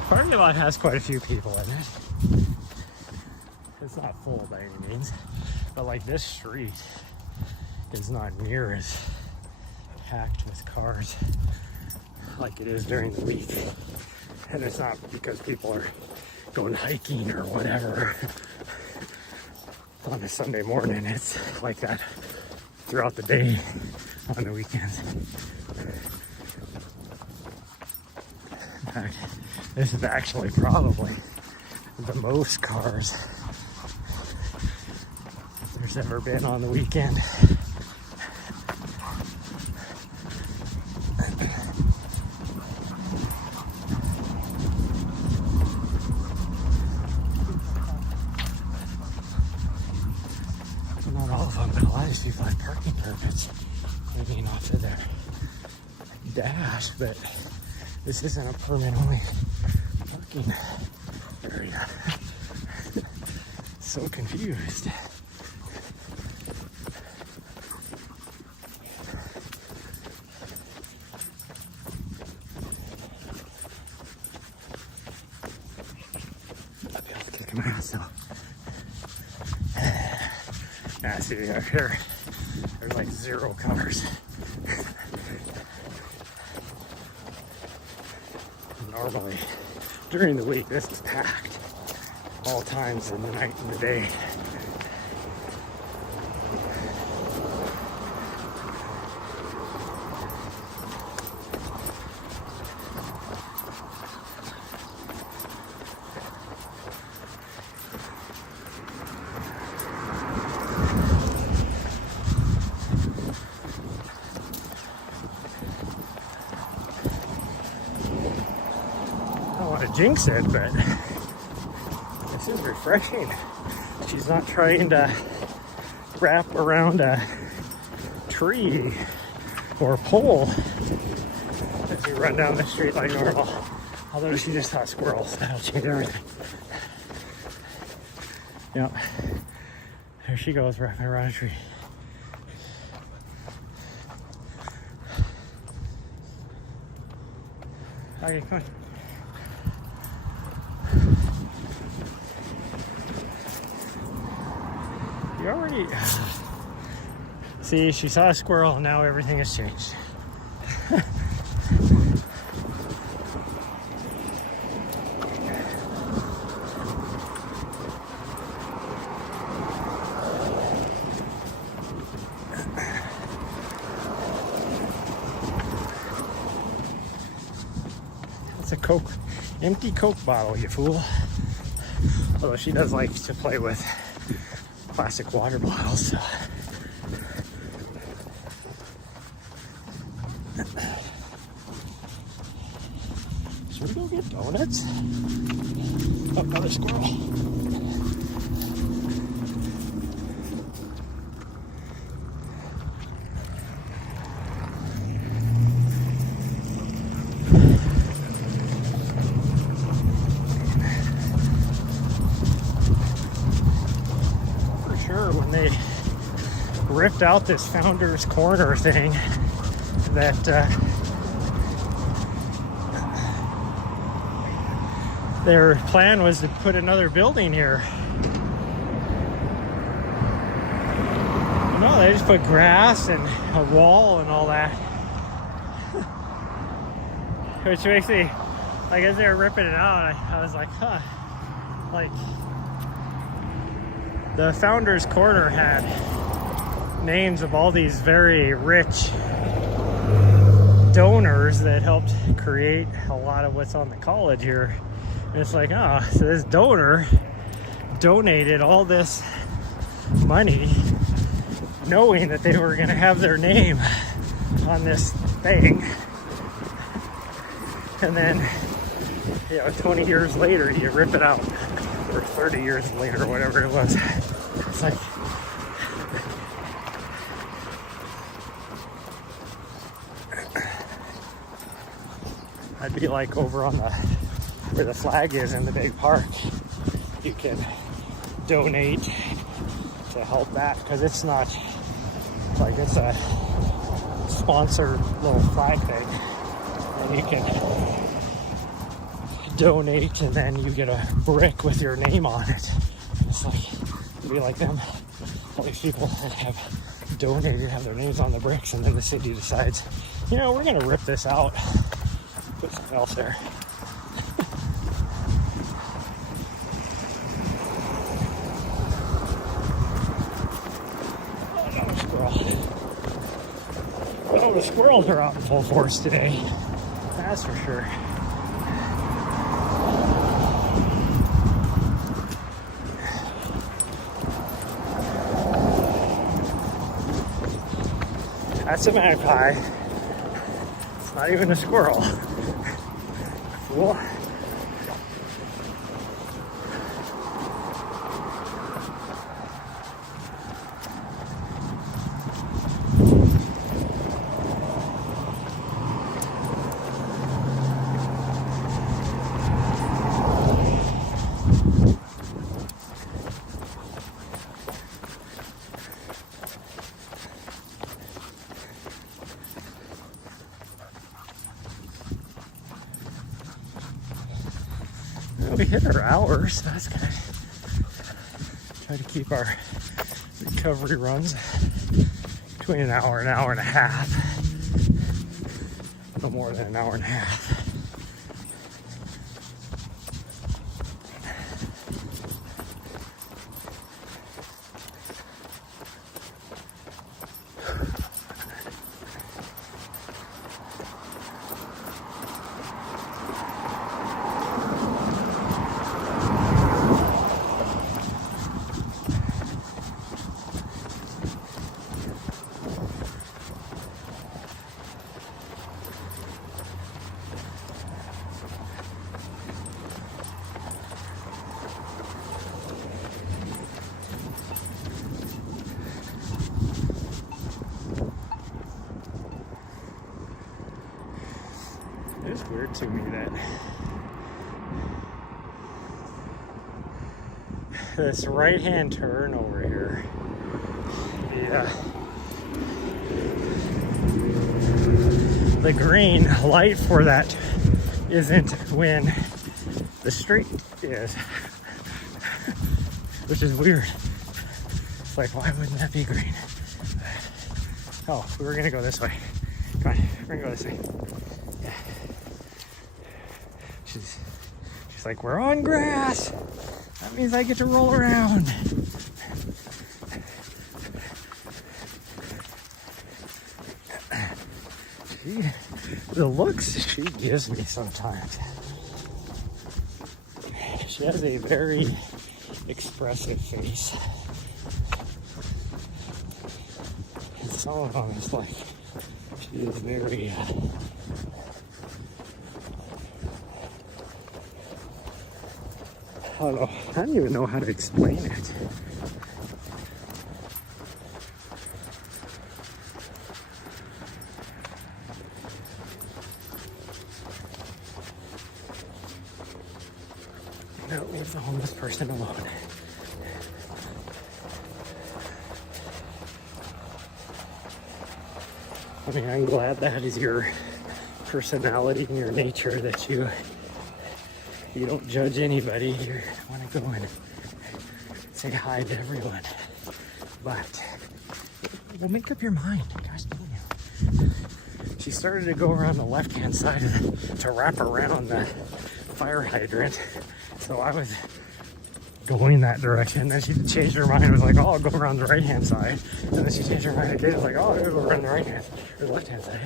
parking lot has quite a few people in it. It's not full by any means, but like this street is not near as packed with cars like it is during the week. And it's not because people are going hiking or whatever on a Sunday morning. It's like that throughout the day on the weekends. In fact, this is actually probably the most cars there's ever been on the weekend. Not all of them, but a lot of these people have parking permits hanging off of their dash, but this isn't a permit-only parking area. So confused. I'll be able to kick my ass though. Now, see, up here, there's like 0 cars. Normally, during the week, this is packed all times in the night and the day. Jinx it, but this is refreshing. She's not trying to wrap around a tree or a pole as we run down the street like normal. Although she just saw squirrels, that'll change everything. Yep, there she goes, wrapping around a tree. Okay, come on. You already... See, she saw a squirrel and now everything has changed. empty Coke bottle, you fool. Although she does like to play with plastic water bottles. So. Should we go get donuts? Oh, another squirrel. For sure, when they ripped out this Founders Corner thing, that their plan was to put another building here. No, they just put grass and a wall and all that. Which makes me, like, as they were ripping it out, I was like, huh. Like, the Founders Corner had names of all these very rich donors that helped create a lot of what's on the college here. And it's like, oh, so this donor donated all this money knowing that they were going to have their name on this thing. And then, 20 years later, you rip it out. Or 30 years later, whatever it was. It's like, I'd be like over on where the flag is in the big park. You can donate to help that, because it's not like it's a sponsored little flag thing. And you can donate, and then you get a brick with your name on it. It's like, it'd be like them. All these people that have donated have their names on the bricks, and then the city decides, we're gonna rip this out. Put something else there. Oh, no squirrel. Oh, the squirrels are out in full force today. That's for sure. That's a magpie. It's not even a squirrel. Cool. We hit our hours, so that's good. Try to keep our recovery runs between an hour and a half. No more than an hour and a half. It's weird to me that this right-hand turn over here, the green light for that isn't when the street is, which is weird. It's like, why wouldn't that be green? Oh, we were gonna go this way. Come on, we're gonna go this way. Yeah. She's like, we're on grass. That means I get to roll around. The looks she gives me sometimes. She has a very expressive face. And some of them is like, she is very, I don't know, I don't even know how to explain it. No, leave the homeless person alone. I mean, I'm glad that is your personality and your nature, that you don't judge anybody. You want to go and say hi to everyone. But, well, make up your mind. Gosh dang it. She started to go around the left-hand side to wrap around the fire hydrant. So I was going that direction. Then she changed her mind and was like, oh, I'll go around the right-hand side. And then she changed her mind again. Was like, oh, I'll go around the right-hand or the left-hand side.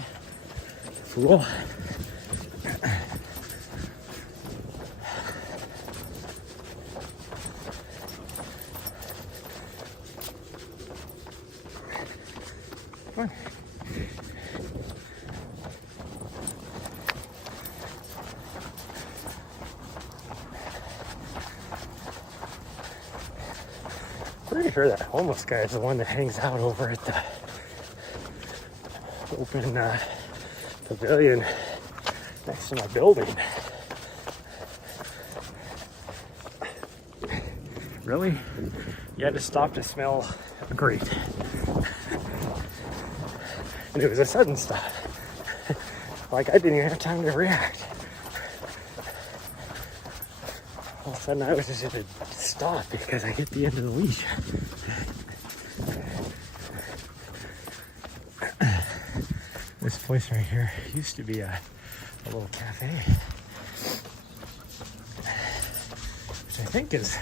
Cool. Come on. Pretty sure that homeless guy is the one that hangs out over at the open pavilion next to my building. Really? You had to stop to smell great. And it was a sudden stop. Like, I didn't even have time to react. All of a sudden I was just going to stop because I hit the end of the leash. This place right here used to be a little cafe, which I think is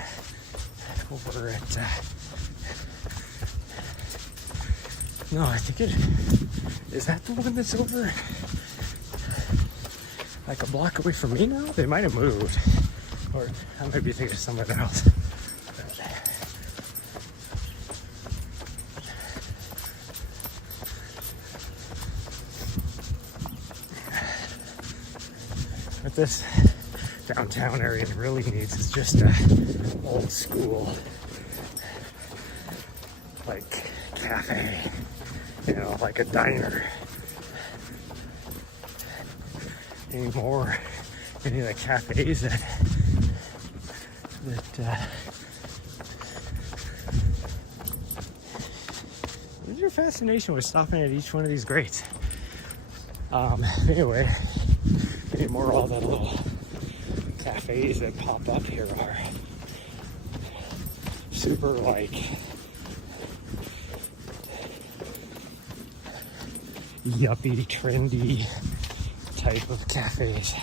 over at, no, I think is that the one that's over like a block away from me now? They might have moved. Or I might be thinking of someone else. What this downtown area really needs is just a old school, like, cafe, you know, like a diner. Anymore, any of the cafes that what's your fascination with stopping at each one of these grates? Anyway, anymore, all the little cafes that pop up here are super, like, yuppie, trendy type of cafes,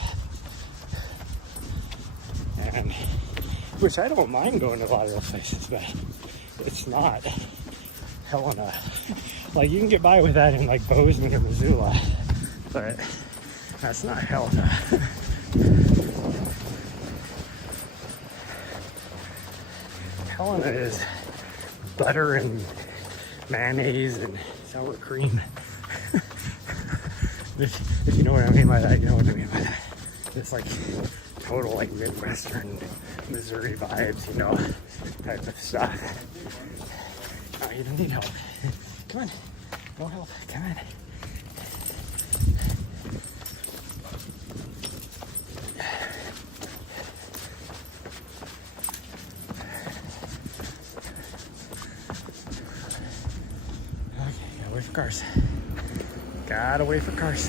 and which I don't mind going to a lot of those places, but it's not Helena. Like, you can get by with that in like Bozeman or Missoula, but that's not Helena. Helena is butter and mayonnaise and sour cream. If you know what I mean by that, you know what I mean by that. It's like total like Midwestern Missouri vibes, you know, type of stuff. Oh, you don't need help. Come on, no help, come on. Okay, gotta wait for cars. Gotta wait for cars.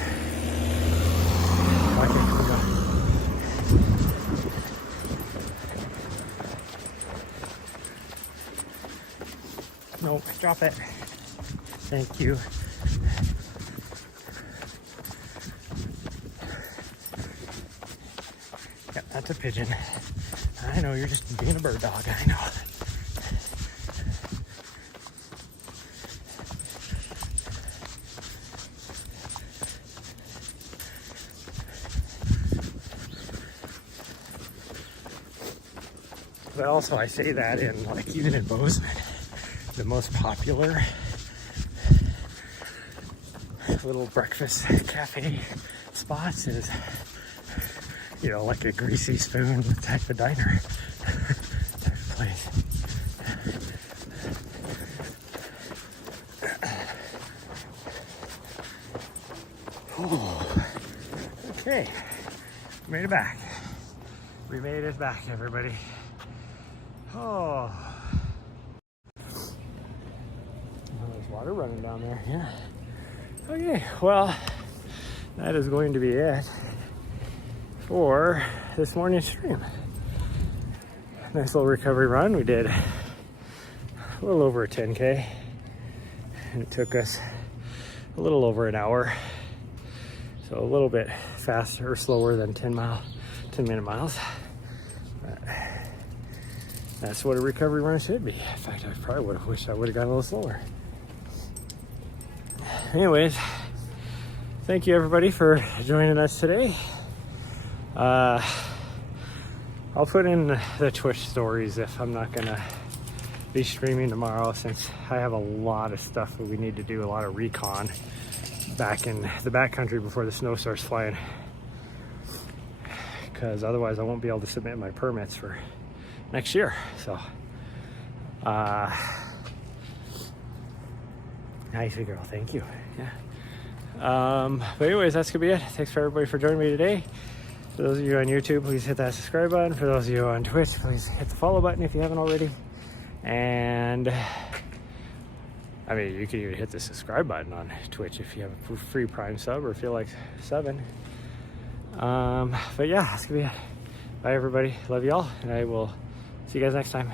Okay, here we go. No, drop it. Thank you. Yep, that's a pigeon. I know, you're just being a bird dog, I know. But also I say that in like even in Bozeman, the most popular little breakfast cafe spots is, you know, like a greasy spoon type of diner type of place. Oh, okay, made it back. We made it back, everybody. Oh, there's water running down there. Yeah. Okay, well, that is going to be it for this morning's stream. Nice little recovery run. We did a little over a 10K, and it took us a little over an hour. So a little bit faster or slower than 10-minute miles. But that's what a recovery run should be. In fact, I probably would have wished I would have gone a little slower. Anyways, thank you everybody for joining us today. I'll put in the Twitch stories if I'm not gonna be streaming tomorrow, since I have a lot of stuff that we need to do, a lot of recon back in the backcountry before the snow starts flying, because otherwise I won't be able to submit my permits for next year. So nice girl, thank you. Yeah. But anyways, that's gonna be it. Thanks for everybody for joining me today. For those of you on YouTube, please hit that subscribe button. For those of you on Twitch, please hit the follow button if you haven't already. And I mean, you can even hit the subscribe button on Twitch if you have a free Prime sub or feel like subbing. But yeah, that's gonna be it. Bye everybody, love y'all, and I will see you guys next time.